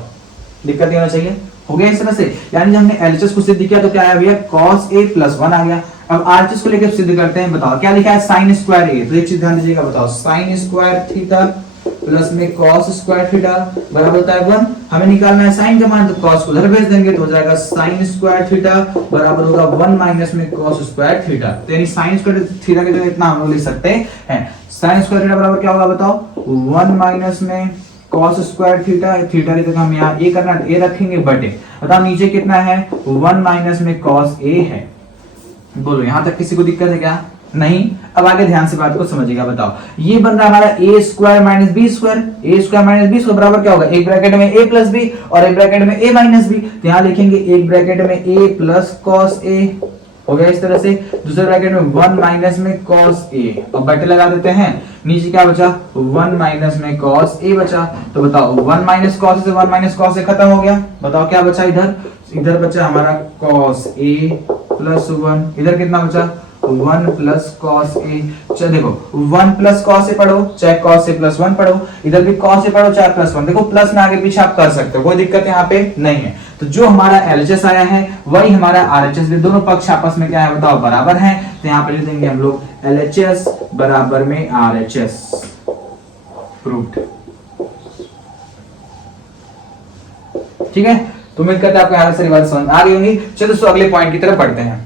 दिक्कत नहीं होना चाहिए, हो गया इस तरह से। यानी हमने LHS को सिद्ध किया तो क्या आया भैया cos a प्लस 1 आ गया। अब RHS को लेकर सिद्ध करते हैं, बताओ क्या लिखा है sin स्क्वायर a, तो एक चीज ध्यान दीजिएगा, बताओ sin स्क्वायर थीटा प्लस में cos स्क्वायर थीटा बराबर होता है 1, हमें निकालना है sin का मान, तो cos को उधर भेज देंगे तो हो जाएगा sin स्क्वायर थीटा बराबर होगा 1 माइनस में cos स्क्वायर थीटा, तो यानी sin स्क्वायर थीटा की जगह इतना हम लोग लिख सकते हैं, sin स्क्वायर थीटा बराबर क्या होगा बताओ 1 माइनस में cos स्क्वायर थीटा, थीटा की जगह हम यहाँ a करना a रखेंगे बटे, बताओ नीचे कितना है 1 माइनस में cos a है, बोलो यहां तक किसी को दिक्कत है क्या? नहीं। अब आगे ध्यान से बात को समझिएगा। बताओ ये बन रहा हमारा ए स्क्वायर माइनस बी स्क्वायर, ए स्क्वायर माइनस बी स्क्वायर बराबर क्या होगा? एक ब्रैकेट में ए प्लस बी और एक ब्रैकेट में ए माइनस बी। तो यहां लिखेंगे एक ब्रैकेट में ए प्लस कॉस ए हो गया इस तरह से, दूसरे ब्रैकेट में 1 माइनस में कॉस ए। अब बटे लगा देते हैं, नीचे क्या बचा? 1 माइनस में कॉस ए बचा। तो बताओ 1 माइनस कॉस से 1 माइनस कॉस ए खत्म हो गया। बताओ क्या बचा इधर? इधर बचा हमारा कॉस ए प्लस 1, इधर कितना बचा? 1 प्लस कॉस ए। चलो देखो 1 प्लस कॉस ए पढ़ो चाहे कॉस ए प्लस 1 पढ़ो, इधर भी कॉस ए पढ़ो चाहे प्लस 1, देखो प्लस में आगे पीछे आप कर सकते हो, कोई दिक्कत यहाँ पे नहीं है। तो जो हमारा एलएचएस आया है वही हमारा आरएचएस भी, दोनों पक्ष आपस में क्या है बताओ? बराबर है। तो यहाँ पे लिख देंगे हम लोग एलएचएस बराबर में आरएचएस प्रूव्ड। ठीक है, तो उम्मीद करते हैं आपको यहाँ सारी बात समझ आ गई होंगी। चलो दोस्तों अगले पॉइंट की तरफ बढ़ते हैं।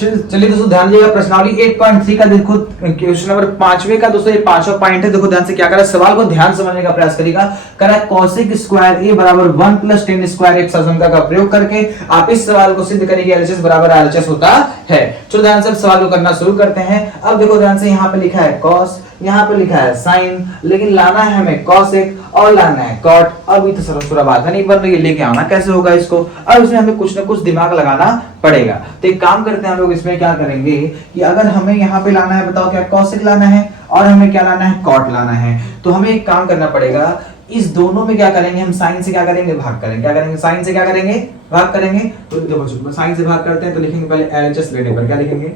चलिए दोस्तों ध्यान दीजिएगा, प्रश्नावली 8.3 का देखो क्वेश्चन नंबर 5वें का दोस्तों ये 5वां पॉइंट है। देखो ध्यान से क्या करा, सवाल को ध्यान समझने का प्रयास करिएगा। करा cosec स्क्वायर ए बराबर 1 प्लस tan स्क्वायर एक समीकरण का प्रयोग करके आप इस सवाल को सिद्ध करेंगे एलएचएस बराबर आरएचएस होता है। चलो ध्यान से सवाल को करना शुरू करते हैं। अब देखो ध्यान से यहाँ पे लिखा है cos, यहाँ पे लिखा है sin, लेकिन लाना है हमें cosec और लाना है cot। अब ये तो सरसुरा बात है, नहीं बन रही है, लेके आना कैसे होगा इसको? अब इसमें हमें कुछ ना कुछ दिमाग लगाना पड़ेगा। तो एक काम करते हैं हम लोग, इसमें क्या करेंगे कि अगर हमें यहाँ पे लाना है बताओ क्या cosec लाना है और हमें क्या लाना है cot लाना है, तो हमें एक काम करना पड़ेगा, इस दोनों में क्या करेंगे हम? साइन से क्या करेंगे? भाग करेंगे। क्या करेंगे? साइन से क्या करेंगे? भाग करेंगे। तो देखो साइन से भाग करते हैं तो लिखेंगे पहले एलएचएस लेने पर, क्या लिखेंगे?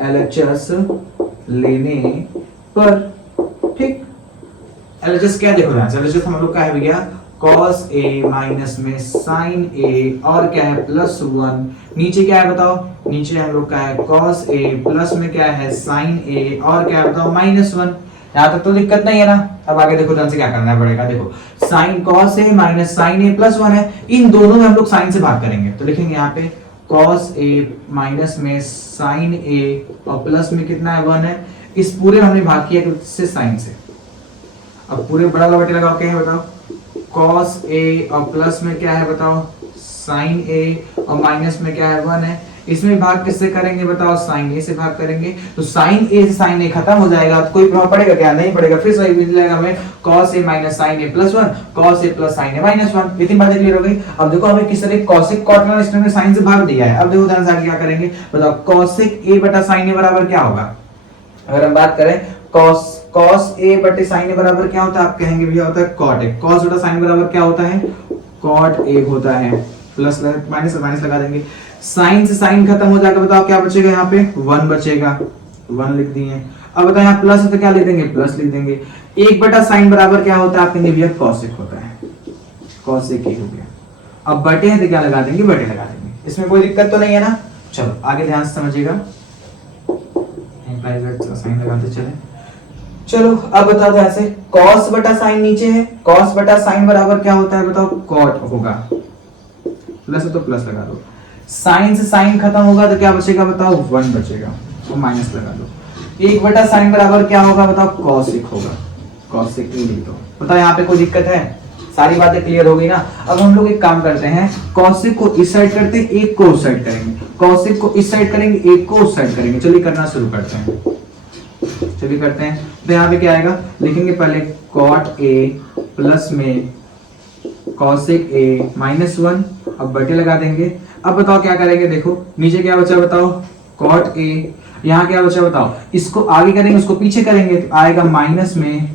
एलएचएस लेने पर। ठीक, एलएचएस क्या देखो यहाँ से, एलएचएस हम लोग का है भैया cos a माइनस में sin a और क्या है प्लस 1, नीचे क्या है बताओ? नीचे हम लोग का है cos a प्लस में क्या है sin a और क्या है बताओ? माइनस 1। यहाँ तक तो दिक्कत नहीं है ना। अब आगे देखो ध्यान से क्या करना पड़ेगा। देखो sin cos a minus sin a plus 1 है, इन दोनों में हम लोग साइन से भाग करेंगे। तो लिखेंगे यहाँ पे cos a माइनस में sin a और प्लस में कितना है? 1 है। इस पूरे में हमने भाग किया किससे? साइन से। अब पूरे बड़ा वाला बटे लगाओ, क्या है बताओ? cos a और प्लस में क्या है बताओ? sin a और माइनस में क्या है? 1 है। इसमें भाग किससे करेंगे बताओ? sin a से भाग करेंगे। तो sin a से sin a खत्म हो जाएगा, तो कोई प्रभाव पड़ेगा क्या? नहीं पड़ेगा। फिर सही मिल जाएगा हमें cos a minus sin a plus 1, cos a plus sin a minus 1। इतनी बातें क्लियर हो गई। अब देखो हमें किस तरह cosec cot लेना, इसमें sin से भाग दिया है। अब देखो ध्यान से आगे क्या करेंगे बताओ? cosec a बटा sin a बराबर क्या होगा? अगर हम बात करें cos a बटे sin a बराबर क्या होता है? आप कहेंगे भैया होता है cot a। cos बटा sin बराबर क्या होता है? cot a होता है। प्लस माइनस माइनस लगा देंगे, sin से sin खत्म हो जाएगा। बताओ क्या बचेगा? यहाँ पे 1 बचेगा, 1 लिख दिए। अब बताओ यहाँ प्लस है तो क्या लिख देंगे? प्लस लिख देंगे। 1 बटा sin बराबर क्या होता है? आप कहेंगे भैया cosec होता है, cosec a हो गया। अब बटे हैं तो क्या लगा देंगे? बटे लगा देंगे। इसमें कोई दिक्कत तो नहीं है ना। चलो आगे ध्यान से समझिएगा, साइन लगाते चले। चलो अब बताओ ध्यान से, cos बटा sin नीचे है, cos बटा sin बराबर क्या होता है बताओ? cot होगा। प्लस है तो प्लस लगा दो। sin से sin खत्म होगा तो क्या बचेगा बताओ? 1 बचेगा, तो माइनस लगा दो। 1 बटा sin बराबर क्या होगा बताओ? cosec होगा, cosec a लिख दो। बताओ यहाँ पे कोई दिक्कत है? सारी बातें क्लियर हो गई ना। अब हम लोग एक काम करते हैं, cosec को इस साइड करते हैं, एक को उस साइड करेंगे, cosec को इस साइड करेंगे, एक को उस साइड करेंगे। चलिए करना शुरू करते हैं, चलिए करते हैं। तो यहाँ पे क्या आएगा? लिखेंगे पहले cot a प्लस में cosec a माइनस 1, अब बटे लगा देंगे। अब बताओ क्या करेंगे? देखो नीचे क्या बचा बताओ? cot a, यहाँ क्या बचा बताओ? इसको आगे करेंगे उसको पीछे करेंगे तो आएगा माइनस में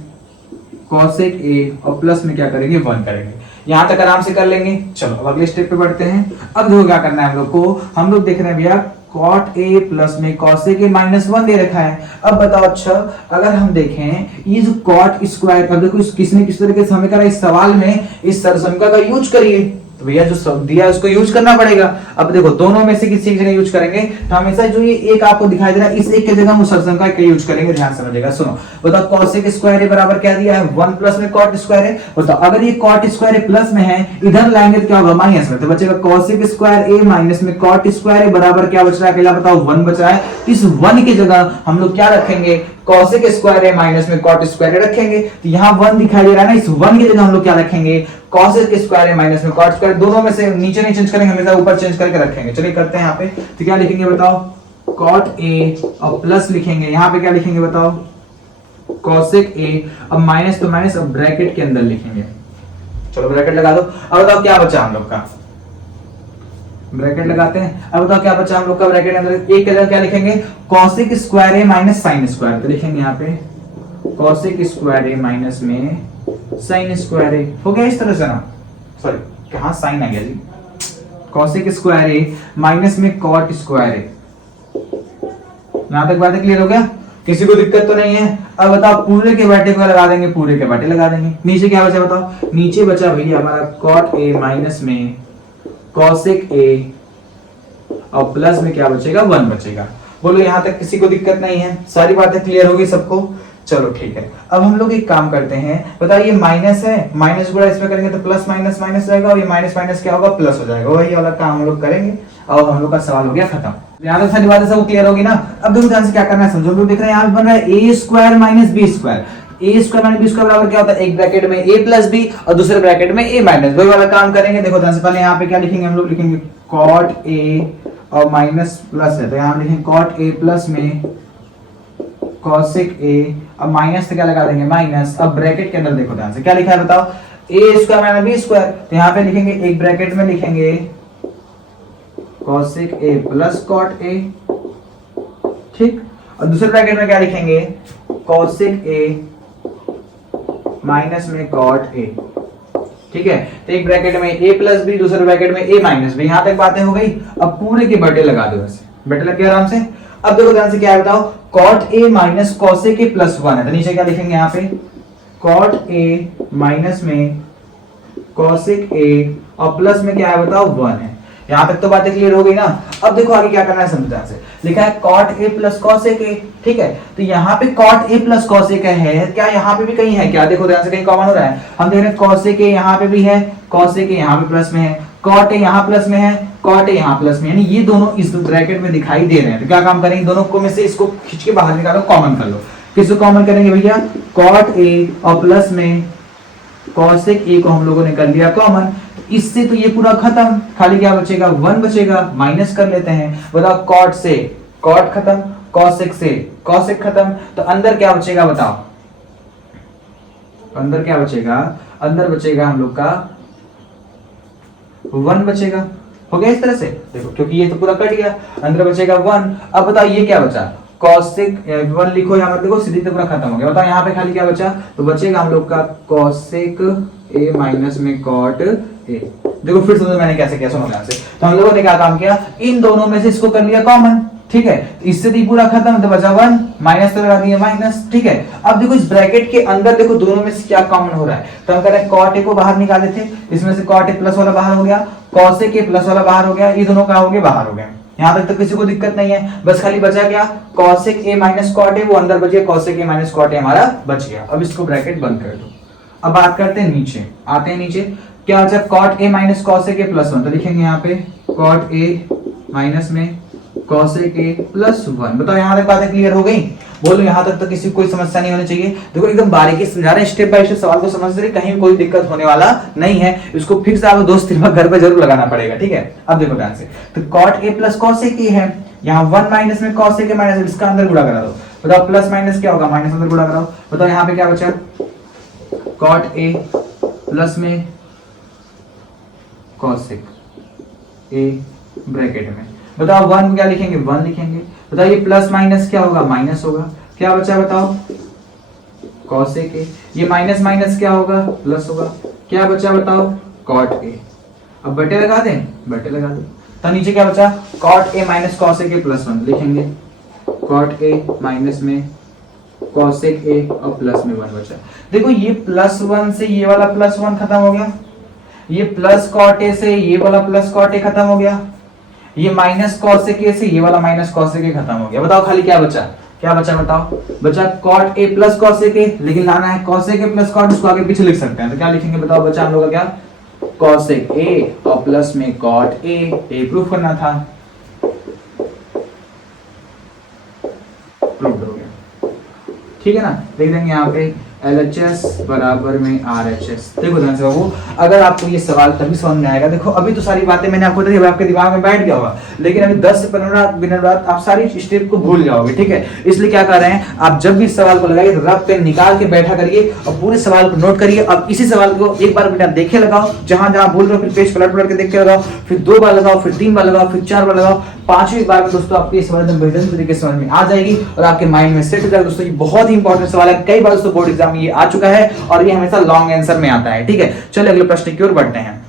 cosec a और प्लस में क्या करेंगे? 1 करेंगे। यहाँ तक आराम से कर लेंगे। चलो अब अगले स्टेप पे बढ़ते हैं। अब देखो क्या करना है हम लोग को, हम लोग देख रहे हैं भैया cot a प्लस में cosec a माइनस 1 दे रखा है। अब बताओ अच्छा अगर हम देखें ये जो cot स्क्वायर, अब देखो किसने किस तरीके से हमें करा, इस सवाल में इस सरसमका का यूज करिए, तो भैया जो सब दिया उसको यूज करना पड़ेगा। अब देखो दोनों में से किसी एक जगह यूज करेंगे तो हमेशा जो ये एक आपको दिखाई दे रहा है इस एक की जगह हम सरसमका का यूज करेंगे। ध्यान समझिएगा, सुनो बताओ cosec स्क्वायर ए बराबर क्या दिया है? 1 प्लस में cot स्क्वायर है। बताओ अगर ये cot स्क्वायर ए प्लस में है, इधर लाएंगे तो क्या होगा? माइनस में, तो बचेगा cosec स्क्वायर ए माइनस में cot स्क्वायर ए बराबर क्या बच रहा है? अकेला बताओ 1 बच रहा है। इस 1 की जगह हम लोग क्या रखेंगे? कॉसेक स्क्वायर ए माइनस में कॉट स्क्वायर ए रखेंगे, तो यहाँ 1 दिखाई दे रहा है ना, इस 1 की जगह हम लोग क्या रखेंगे, कॉसेक स्क्वायर ए माइनस में कॉट स्क्वायर, दोनों में से नीचे नहीं चेंज करेंगे, हमेशा ऊपर चेंज करके रखेंगे। चलिए करते हैं यहाँ पे, तो क्या लिखेंगे बताओ, कॉट ए और प्लस लिखेंगे, यहाँ पे क्या लिखेंगे बताओ, कॉसेक ए, अब माइनस तो माइनस, अब ब्रैकेट के अंदर लिखेंगे। चलो ब्रैकेट लगा दो। अब बताओ क्या बचा हम लोग का, ब्रैकेट लगाते हैं। अब बताओ क्या बचा हम लोग का ब्रैकेट के अंदर, एक के अंदर क्या लिखेंगे, कॉसेक स्क्वायर ए माइनस साइन स्क्वायर, तो लिखेंगे यहाँ पे कॉसेक स्क्वायर ए माइनस में साइन स्क्वायर ए, हो गया इस तरह से ना, सॉरी कहां साइन आ गया जी, कॉसेक स्क्वायर ए माइनस में कॉट स्क्वायर ए। यहां तक बातें क्लियर हो गया, किसी को दिक्कत तो नहीं है। अब बताओ पूरे के बाटे को लगा देंगे, पूरे के बाटे लगा देंगे। नीचे क्या बचा बताओ, नीचे बचा भैया हमारा कॉट ए माइनस में कॉसेक ए और प्लस में क्या बचेगा, 1 बचेगा। बोलो यहां तक किसी को दिक्कत नहीं है, सारी बातें क्लियर होगी सबको। चलो ठीक है, अब हम लोग एक काम करते हैं, बताओ ये माइनस है, माइनस गुणा इसमें करेंगे तो प्लस माइनस माइनस जाएगा, और ये माइनस माइनस क्या होगा, प्लस हो जाएगा। वही वाला काम हम लोग करेंगे और हम लोग का सवाल हो गया खत्म। यहाँ तक सारी बातें सब क्लियर होगी ना। अब देखो ध्यान से क्या करना है, समझो। लोग देख रहे हैं यहाँ बन रहा है ए स्क्वायर माइनस बी स्क्वायर, ए स्क्वायर माइनस बी स्क्वायर बराबर क्या होता है, एक ब्रैकेट में ए प्लस बी और दूसरे ब्रैकेट में ए माइनस, वही वाला काम करेंगे। देखो ध्यान से, पहले यहाँ पे क्या लिखेंगे हम लोग, लिखेंगे कॉट ए और माइनस प्लस है, तो यहाँ लिखेंगे कॉट ए प्लस में कॉसेक ए, अब माइनस से क्या लगा देंगे, माइनस। अब ब्रैकेट के अंदर देखो ध्यान से क्या लिखा है बताओ, a square minus b square, तो यहाँ पे लिखेंगे एक ब्रैकेट में लिखेंगे cosec a plus cot a, ठीक, और दूसरे ब्रैकेट में क्या लिखेंगे, कॉसेक ए माइनस में कॉट ए, ठीक है। तो एक ब्रैकेट में a प्लस बी, दूसरे ब्रैकेट में a माइनस बी। यहां तक बातें हो गई। अब पूरे के बटे लगा दो, ऐसे बटे लग गया आराम से। अब देखो ध्यान से क्या है बताओ, cot a minus cosec a plus 1 है, तो नीचे क्या लिखेंगे यहाँ पे, cot a माइनस में cosec a और प्लस में क्या है बताओ 1 है। यहां तक तो बातें क्लियर हो गई ना। अब देखो आगे क्या करना है, समझो ध्यान से। लिखा है cot a plus cosec a, ठीक है। तो यहाँ पे cot a plus cosec a है, क्या यहाँ पे भी कहीं है क्या, देखो ध्यान से कहीं कॉमन हो रहा है। हम देख रहे हैं cosec a यहाँ पे भी है, cosec a यहाँ पे प्लस में है, cot a यहाँ प्लस में है, cot a यहाँ प्लस में, यानी ये दोनों इस ब्रैकेट में दिखाई दे रहे हैं। तो क्या काम करेंगे, दोनों को में से इसको खींच के बाहर निकालो, कॉमन कर लो। किसको कॉमन करेंगे भैया, cot a और प्लस में cosec a को हम लोगों ने कर लिया कॉमन। इससे तो ये पूरा खत्म, खाली क्या बचेगा, 1 बचेगा। माइनस कर लेते हैं, बताओ cot से cot खत्म, cosec से cosec खत्म, तो अंदर क्या बचेगा बताओ, अंदर क्या बचेगा, अंदर बचेगा हम लोग का 1 बचेगा। हो गया इस तरह से, देखो क्योंकि ये तो पूरा कट गया, अंदर बचेगा 1। अब बताओ ये क्या बचा, cosec 1 लिखो यहाँ पर, देखो सीधी तो पूरा खत्म हो गया। बताओ यहाँ पे खाली क्या बचा, तो बचेगा हम लोग का cosec a माइनस में cot a। देखो फिर समझो मैंने कैसे किया, सुनो ध्यान से। तो हम लोगों ने क्या काम किया, इन दोनों में से इसको कर लिया कॉमन, ठीक है। इससे तो पूरा खत्म, तो बचा 1, माइनस तो लगा दिया माइनस, ठीक है। अब देखो इस ब्रैकेट के अंदर देखो दोनों में से क्या कॉमन हो रहा है, तो हम कह रहे हैं cot a को बाहर निकाले थे, इसमें से cot a प्लस वाला बाहर हो गया, cosec a प्लस वाला बाहर हो गया, ये दोनों क्या हो गए, बाहर हो गए। यहाँ तक तो किसी को दिक्कत नहीं है, बस खाली बचा क्या, cosec a minus cot a, वो अंदर बच गया, cosec a minus cot a हमारा बच गया। अब इसको ब्रैकेट बंद कर दो। अब बात करते हैं नीचे, आते हैं नीचे, क्या बचा, cot a minus cosec a plus 1, तो लिखेंगे यहाँ पे cot a माइनस में cosec a प्लस 1। बताओ यहाँ तक बातें क्लियर हो गई, बोलो यहाँ तक तो किसी को कोई समस्या नहीं होनी चाहिए। देखो एकदम बारीकी समझा रहे हैं, स्टेप बाय स्टेप सवाल को समझ रहे, कहीं कोई दिक्कत होने वाला नहीं है। इसको फिर से आपको दोस्त घर पे जरूर लगाना पड़ेगा, ठीक है। अब देखो ध्यान से, तो cot a plus cosec a है, यहाँ 1 माइनस में cosec a माइनस, इसका अंदर गुणा करा दो। बताओ प्लस माइनस क्या होगा, माइनस अंदर गुणा कराओ। बताओ यहाँ पे क्या बचा, cot a प्लस में cosec a ब्रैकेट में। बताओ 1 क्या लिखेंगे, 1 लिखेंगे। बताओ ये प्लस माइनस क्या होगा, माइनस होगा। क्या बचा बताओ, cosec a, ये माइनस माइनस क्या होगा, प्लस होगा। क्या बचा बताओ, cot a। अब बटे लगा दें, बटे लगा दो। तो नीचे क्या बचा, cot a minus cosec a plus 1, लिखेंगे cot a माइनस में cosec a और प्लस में 1 बचा। देखो ये प्लस 1 से ये वाला प्लस 1 खत्म हो गया, ये प्लस cot a से ये वाला प्लस cot a खत्म हो गया, ये माइनस cosec a से ये वाला माइनस cosec a खत्म हो गया। बताओ खाली क्या बचा, क्या बचा बताओ, बचा cot a plus cosec a, लेकिन लाना है cosec a प्लस cot, उसको आगे पीछे लिख सकते हैं। तो क्या लिखेंगे बताओ, बचा हम लोग का क्या, cosec a और प्लस में cot a प्रूफ करना था, प्रूफ हो गया। ठीक है ना, लिख देंगे यहाँ पे LHS बराबर में RHS। देखो ध्यान से बाबू, अगर आपको ये सवाल तभी समझ में आएगा, देखो अभी तो सारी बातें मैंने आपको बताई, आपके दिमाग में बैठ गया होगा, लेकिन अभी 10 से 15 मिनट बाद आप सारी स्टेप को भूल जाओगे, ठीक है। इसलिए क्या कर रहे हैं, आप जब भी इस सवाल को लगाइए रफ पेन निकाल के बैठा करिए और पूरे सवाल को नोट करिए। अब इसी सवाल को एक बार बेटा देखे लगाओ, जहां जहां भूल रहे हो फिर पेज पलट के देख के लगाओ, फिर 2 बार लगाओ, फिर 3 बार लगाओ, फिर 4 बार लगाओ, 5वीं बार में दोस्तों आपके सवाल एकदम बेहतरीन तरीके से समझ में आ जाएगी और आपके माइंड में सेट हो जाएगा। दोस्तों ये बहुत ही इंपॉर्टेंट सवाल है, कई बार दोस्तों बोर्ड एग्जाम में ये आ चुका है और ये हमेशा लॉन्ग आंसर में आता है, ठीक है। चलिए अगले प्रश्न की ओर बढ़ते हैं।